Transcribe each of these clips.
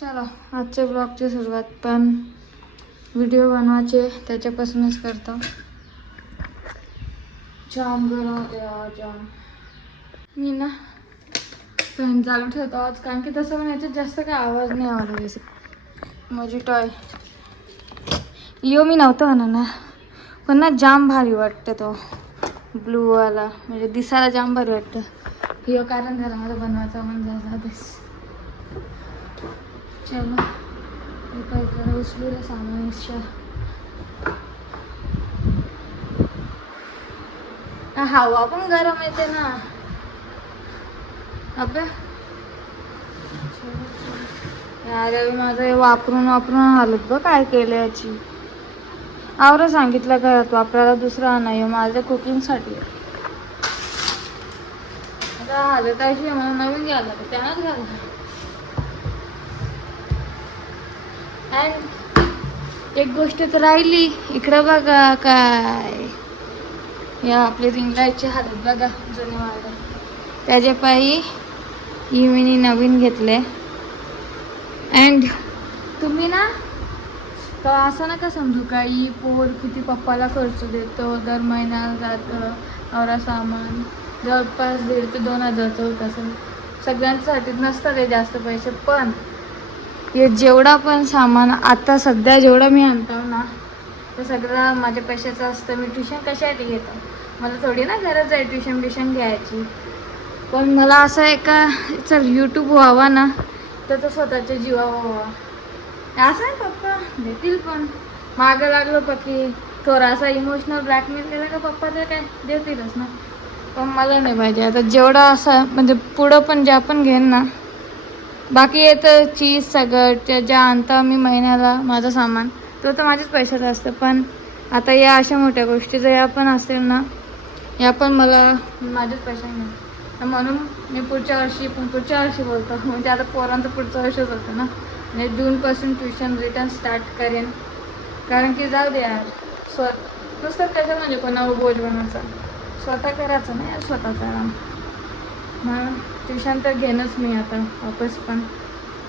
चला आजच्या ब्लॉगची सुरुवात पण व्हिडिओ बनवायचे त्याच्यापासूनच करतो. जाम गरम होते जाम. मी ना फॅन चालू ठेवतो आज, कारण की तसं पण याच्यात जास्त काय आवाज नाही आला. बेसिक माझी टॉय यो मी नव्हतं म्हणा ना, पण ना जाम भारी वाटतं तो ब्लूवाला, म्हणजे दिसायला जाम भारी वाटतं. यो कारण झालं मला बनवायचा मन झाला तेच. चलो हे काय करा उचलूया सामान हवा पण गरम येते ना अबे. यार माझं हे वापरून हालत बघ काय केलं याची. आवरं सांगितलं घरात वापरायला दुसरा नाही माझ्या कुकिंगसाठी. आता हालत अशी मला नवीन घ्यायला त्यानंच घालणार. अँड एक गोष्ट तर राहिली इकडं बघा काय या आपले रिंगायची हालत बघा जुने वाढ. त्याच्या पायी मी नवीन घेतले. अँड तुम्ही ना तर असं नका समजू का ही पोर किती पप्पाला खर्च देतो, दर महिन्याला जातं औरा सामान जवळपास 1,500 ते 2,000चं होत असेल. सगळ्यांसाठी नसतं ते जास्त पैसे, पण हे जेवढा पण सामान आता सध्या जेवढं मी आणतो ना ते सगळं माझ्या पैशाचं असतं. मी ट्युशन कशासाठी घेतो, मला थोडी ना गरज आहे ट्युशन घ्यायची. पण मला असं आहे का चल यूट्यूब व्हावा ना तर तो स्वतःच्या जीवावर व्हावा. असं आहे पप्पा देतील पण मागं लागलो की थोडासा इमोशनल ब्लॅकमेल केला का पप्पा तर काय देतीलच ना. पण मला नाही पाहिजे आता जेवढा असं म्हणजे पुढं पण जे आपण घेईन ना. बाकी येतं चीज सगळं ज्या आणता मी महिन्याला माझं सामान तो तर माझ्याच पैशाचा असतं. पण आता या अशा मोठ्या गोष्टी जर या पण असेल ना या पण मला माझ्याच पैशाने. म्हणून मी पुढच्या वर्षी बोलतो म्हणजे आता पोरांचं पुढचं वर्षच होतं ना, म्हणजे जूनपासून ट्युशन रिटर्न स्टार्ट करेन. कारण की जाऊ दे यार नुसतं कसं म्हणजे कोणावर बोज बनायचा, स्वतः करायचं नाही यार स्वतःचा आराम. म्हणून ट्युशन तर घेणंच मी आता वापस पण,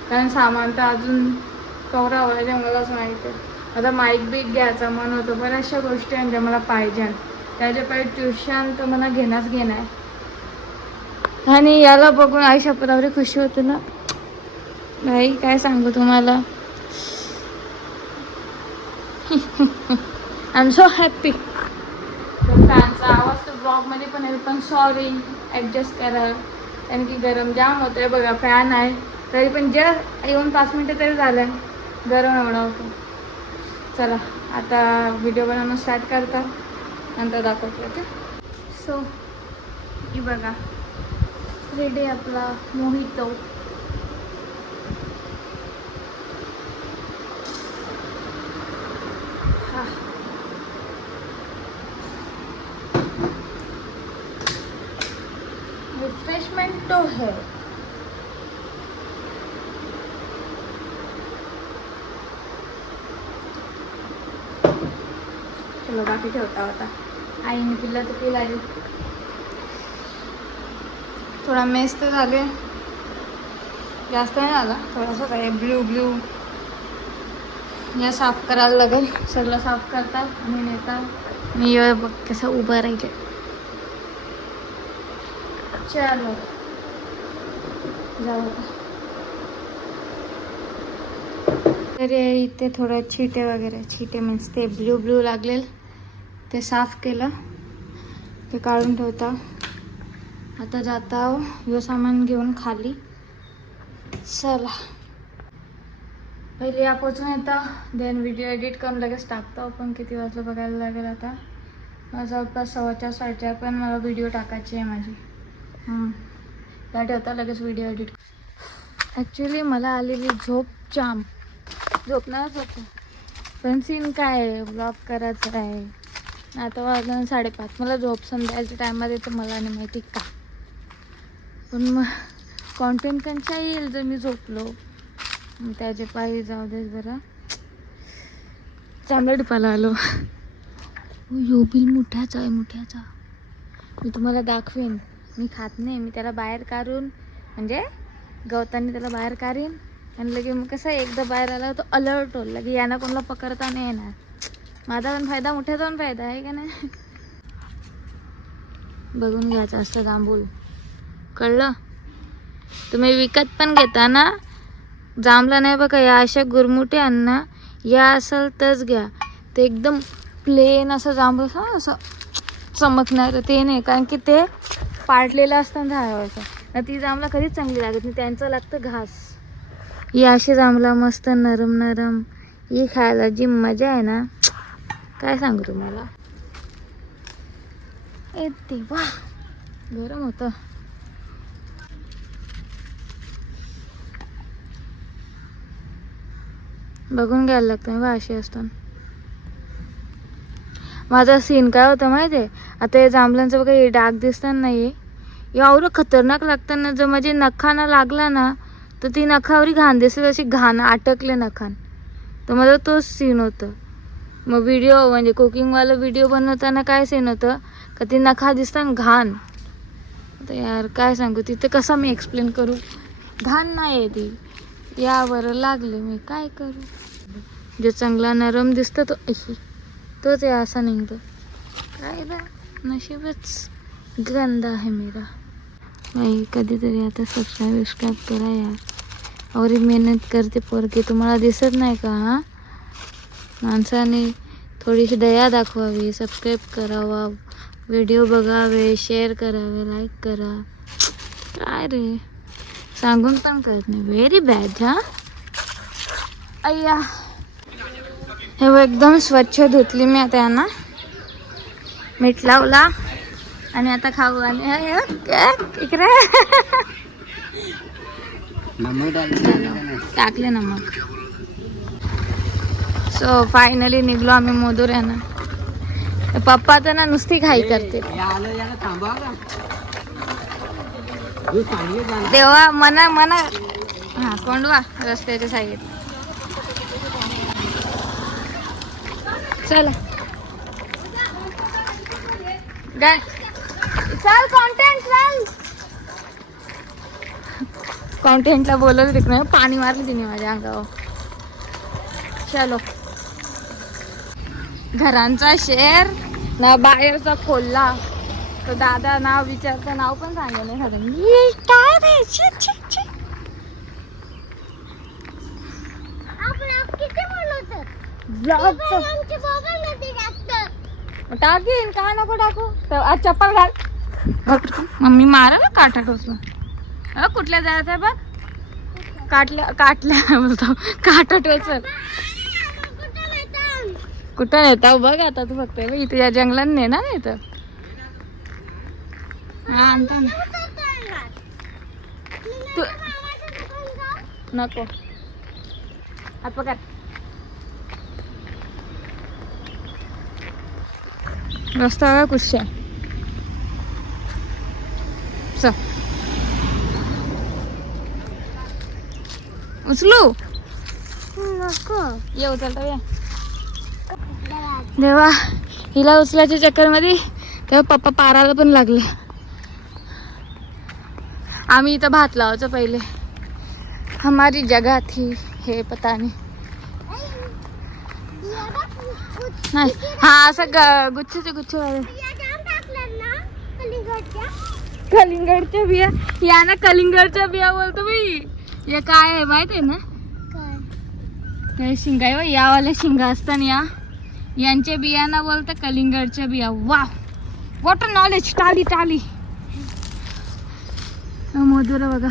कारण सामान तर अजून कवरा व्हायला मलाच माहिती आहे. आता माईक बीक घ्यायचा मन होतं, बऱ्याचशा गोष्टी आहेत ज्या मला पाहिजे. त्याच्या पाहिजे ट्युशन तर मला घेणं आहे. आणि याला बघून आयुष्य पदावरी खुशी होते ना भाई, काय सांगू तुम्हाला. I am so happy. फॅनचा आवाज तर ब्लॉगमध्ये पण आहे, पण सॉरी ॲडजस्ट करा कारण की गरम जाम होतं आहे बघा. फॅन आहे तरी पण जे येऊन 5 मिनटं तरी झालं गरम एवढा होतो. चला आता व्हिडिओ बनवणं स्टार्ट करता नंतर दाखवते. ओके सो ही बघा रेडी आपला मोहितो. हा रिफ्रेशमेंट तो है. चलो बाकी ठेवता होता आईने पिल्ला तर पिला आली. थोडा मेस तर झाले, जास्त नाही झाला थोडासा आहे. ब्लू या साफ करायला लागेल. सगळं साफ करतात आणि नेतात. मी बघ कसं उभं राहिले. चलो जाऊ. तर इथे थोडं छिटे मीन्स ते ब्लू लागलेल ते साफ केलं, ते काढून ठेवता. आता जाता यो सामान घेऊन खाली. चला पहिले पोचून येतं देन व्हिडिओ एडिट करून लगेच टाकतो. पण किती वाजलं बघायला लागेल आता. जवळपास 4:15 पण मला व्हिडिओ टाकायची आहे माझी. त्या ठेवता लगेच व्हिडिओ एडिट. ॲक्च्युली मला आलेली झोप झोपणारच होतं, पण सीन काय आहे ब्लॉग करायचं आहे. आता वाजलं 5:30. मला झोप संध्याकाळच्या टायमात येतं मला नाही माहिती का. पण मग कॉन्टेंट कंचा येईल जर मी झोपलो. त्याचे पायी जाऊ दे जरा चांगलं डिपाला आलो. यो बिल मोठ्याचा मी तुम्हाला दाखवेन. मी खात नाही, मी त्याला बाहेर काढून म्हणजे गवतांनी त्याला बाहेर काढीन आणि लगे मग कसं एकदा बाहेर आला तो अलर्ट होईल लगे यांना कोणाला पकडता नाही येणार. माझा पण फायदा मोठ्याचा पण फायदा आहे का नाही. बघून घ्यायचं असतं जांभूळ, कळलं. तुम्ही विकत पण घेता ना जांभळा नाही बघा, या अशा गुरमुट्या ना या असेल तरच घ्या. ते एकदम प्लेन असं जांभूळ असं चमकणार ते नाही, कारण की ते पाडलेलं असतं झाडावरचं ना. ती जांभळा कधीच चांगली लागत नाही, त्यांचं लागतं घास. ही अशी जांभळा मस्त नरम नरम, ही खायला जी मजा आहे ना काय सांगू तुम्हाला. ए देवा गरम होतं. बघून घ्यायला लागतं बा अशी असतात. माझा सीन काय होता माहिती आहे, आता हे जांभळांचं बघा हे डाग दिसतात नाही, एवढं खतरनाक लागतं ना. जर माझी नखाना लागला ना तर ती नखावरी घाण दिसते, अशी घाण अटकले नखान. तर माझा तोच सीन होतं. मग व्हिडिओ म्हणजे कुकिंगवाला व्हिडिओ बनवताना काय सीन होतं का ती नखा दिसतात घाण. तर यार काय सांगू, तिथे कसं मी एक्सप्लेन करू. घाण नाही आहे ती, यावर लागले मी काय करू. जो चांगला नरम दिसतो तो तोच आहे असा निघतो. काय बा नशीबच गंदा आहे मेरा. भाई कधीतरी आता सबस्क्राईब करा यार. और मेहनत करते पोरगी तुम्हाला दिसत नाही का. हा माणसाने थोडीशी दया दाखवावी, सबस्क्राईब करावा, व्हिडिओ बघावे, शेअर करावे, लाईक करा. काय रे सांगून पण करत नाही. Very bad. हा अय्या हे एकदम स्वच्छ धुतली मी आता यांना, मीठ लावला आणि आता खाऊ. आणि इकडे टाकले नमक. सो फायनली निघलो आम्ही मोदुऱ्यानं. पप्पा तर ना नुसती घाई करते. तेव्हा मना हा कोंडवा रस्त्याच्या साईड. चला चल कॉन्टेंटला बोलत तिकडे पाणी मारलं तिने माझ्या अंगावर. चलो घरांचा शेर ना बाहेरचा खोलला. तर दादा नाव विचारतं, नाव पण सांगा नाही काय रे. टाकीन काय नको टाकू. आज चप्पल घाल. मम्मी मारा ना काटा टोचून. कुठल्या जायचं बघ. काटल्या बोलतो काटा टोचल. कुठं नेता बघ आता तू फक्त इथे या जंगलात ने ना इथं. हा आणता ना तू नको. हात पकड. रस्ता का कुठचा उचलू नको. ये उचलता ये देवा. हिला उचलायच्या चक्करमध्ये तेव्हा पप्पा पाराला पण लागले. आम्ही इथं भात लावायचो पहिले. हमारी जगह थी हे पता नाही. हा असं गुच्छे कलिंगडच्या बिया. या ना कलिंगडच्या बिया बोलतो बाई. हे काय आहे माहित आहे ना. शिंगा आहे यावाल्या शिंगा असतात या यांच्या बियांना बोलतं कलिंगडच्या बिया. वा वॉट नॉलेज. टाली मधुर बघा.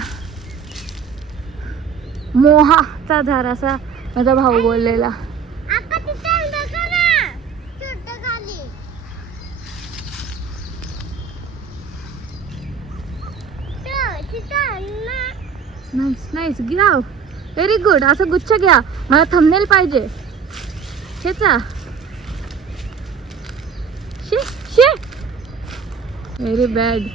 मोहाचा झाड असा माझा भाऊ बोललेला. नाईस घ्या. Very good. असं गुच्छ घ्या. मला थंबनेल पाहिजे. शेचा व्हेरी बॅड.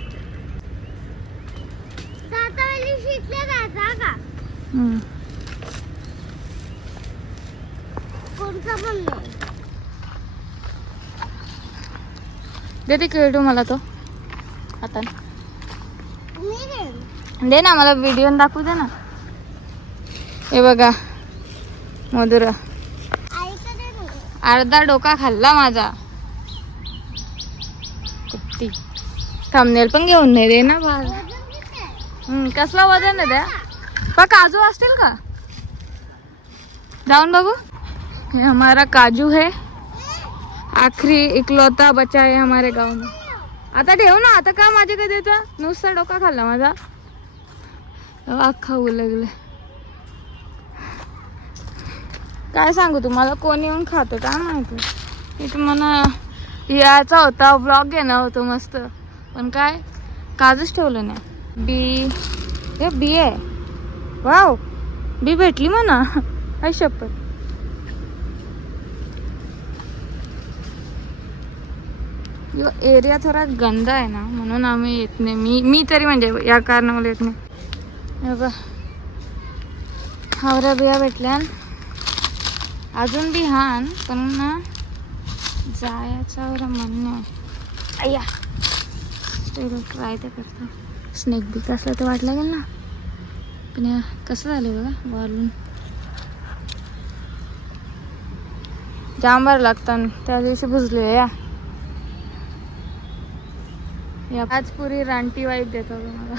देते खेळतो मला तो आता. दे ना मला व्हिडिओ दाखवू दे ना. हे बघा मधुरा अर्धा डोका खाल्ला माझा. कुट्टी थंबनेल पण घेऊन नाही दे ना बाळ. कसला वजन आहे त्या पण काजू असतील का जाऊन बघू. ये हमारा काजू है, आखरी इकलौता बचा है हमारे गांव में. आता ठेव ना. आता का माझे कधी येतं नुसता डोका खाल्ला माझा. अख्खा उलगले. काय सांगू तुम्हाला कोण येऊन खातं काय माहिती. इथं मला याचा होता ब्लॉग घेणार होतो मस्त पण काय काजूच ठेवलं नाही. बी हे बी आहे. वाव बी भेटली म्हणा. आई शपथ. यो एरिया थोडा गंदा आहे ना म्हणून आम्ही येत नाही. मी तरी म्हणजे या कारणामुळे येत नाही. बघा हावऱ्या बिया भेटल्या अजून बी हान पण ना जायचं म्हणणं आहे. अय्या ट्राय तर करतो. स्नेक बी कसला तर वाटला गेल ना पण कसं झालं बघा वाळून जांबार लागतात. त्या दिवशी बुजले या आज पुरी रानटी वाईट देतो मला.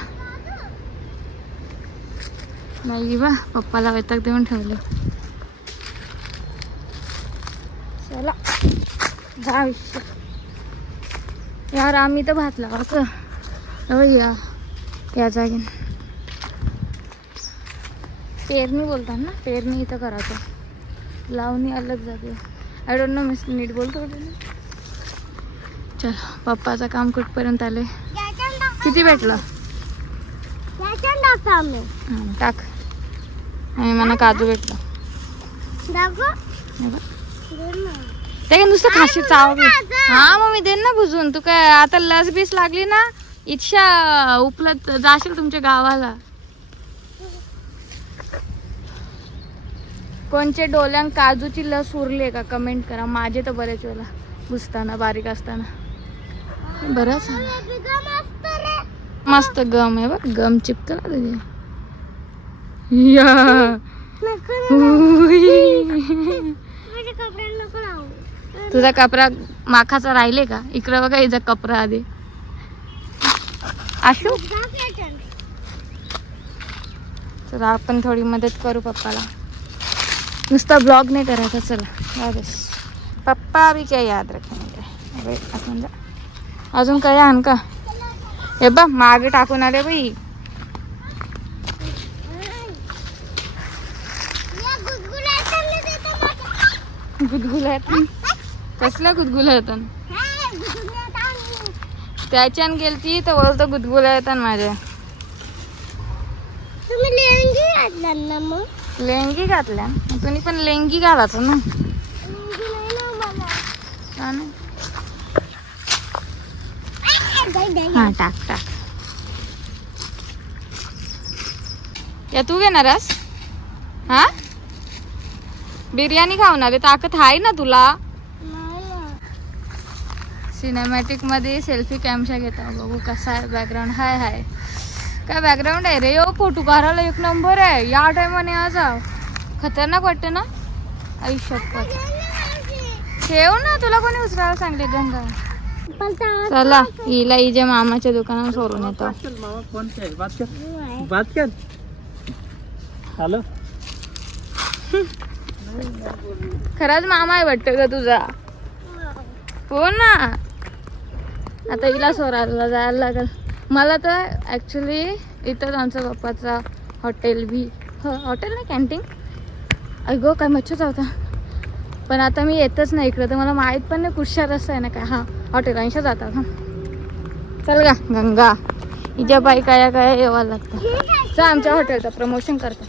नाही बा पप्पाला वैताग देऊन ठेवले. चला जा विषय यार. आम्ही तर भात लावायचं या जागी पेरणी बोलतात ना. पेरणी इथं करायचं लावणी अलग जागे. आय डोंट नो मिस नीट बोलतो. चल पप्पाचं काम कुठपर्यंत आले. किती भेटलं टाक. आणि मला काजू भेटलं ते काय नुसतं खाशी चाव. हा मग मी देईन ना बुजून. तू काय आता लस बीस लागली ना इच्छा उपलब्ध जाशील तुमच्या गावाला. कोणचे डोल्यान काजूची लस उरली का कमेंट करा. माझे तर बरेच वेळेला बुजताना बारीक असताना बरंच मस्त गम आहे बघ. गम चिपकला तुझे या. तुझा कपडा माखाचा राहिले का इकडं बघा. हिचा कपडा आधी आशू. तर आपण थोडी मदत करू पप्पाला. नुसता ब्लॉग नाही करायचा. चला बस पप्पा भी क्या याद रखेंगे. आपण जा अजून काय आण का. हे बघ मागे टाकून आले बाई. गुदगुल्या येतात. कसल्या गुदगुल्या येतात त्याच्यान गेलती तर बोलतो गुदगुल्या येतात माझ्या. लेंगी घातल्या तुम्ही पण लेंगी घालायचं ना. हा टाक टाक. या तू घेणारस हा बिर्याणी खाऊन आले. ताकद आहे ना तुला. सिनेमॅटिक मध्ये सेल्फी कॅमशा घेता बघू कसा आहे बॅकग्राऊंड. हाय हाय काय बॅकग्राऊंड आहे रे. यो फोटो काढायला एक नंबर आहे. या टायमाने आज खतरनाक वाटतं ना. आयुष्यात ठेव ना. तुला कोणी उचलायला सांगले गंगा. चला हिला हिच्या मामाच्या दुकानावर सोडून येतो. खरंच मामा आहे वाटतं का तुझा. हो ना. आता हिला सोडायला जायला लागेल मला. तर ॲक्च्युली इथंच आमच्या पप्पाचा हॉटेल बी हॉटेल नाही कॅन्टीन. अगो काय मच्छच होता पण आता मी येतच नाही इकडं. तर मला माहीत पण नाही कुठच्या रस्ता आहे ना काय. हां हॉटेल ऐंशा जातात. हां चल का गंगा हिच्या बाई काय काय यावं लागतं. चल आमच्या हॉटेलचं प्रमोशन करतात.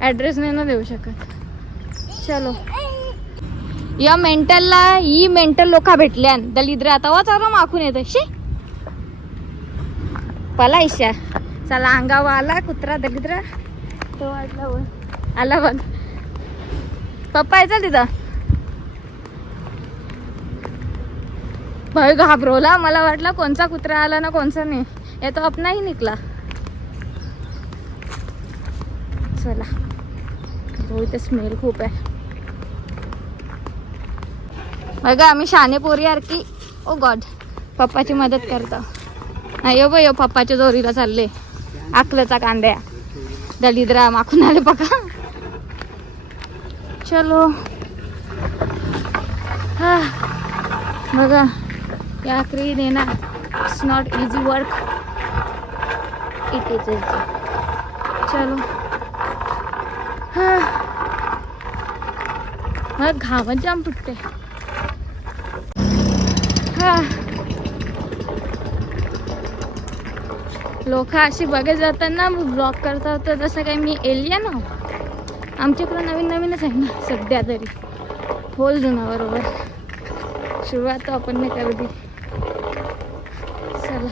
ॲड्रेस नाही ना देऊ शकत. चलो या मेंटलला ही मेंटल लोका भेटल्यान दलिद्र आता वा चालला माखून येतं. शी पला इशा. चला अंगावा आला कुत्रा दलिद्र. तो वाटला वर आला बघ. पप्पा आहे चल तिथं. भाई घाबरवला. मला वाटलं कोणचा कुत्रा आला ना कोणचा नाही. या तो अपना ही निकला. चला, हो इथे स्मेल खूप आहे बघा. आम्ही शाने पोरी यार की ओ गॉड पप्पाची मदत करतो. नाही हो यो पप्पाच्या जोरीला चालले. आकलचा कांद्या दलिद्रा माखून आले बघा. चलो हा बघा याकरी देना. It's not easy work, it is easy. चलो हा घामच जाम फुटते. हा लोक अशी बघत जाताना ब्लॉग करता होतं जसं काही मी एलियन ना. आमच्याकडं नवीन नवीनच आहे ना सध्या तरी. बोल जुना बरोबर, सुरुवात तो आपण नाही करू दी. चला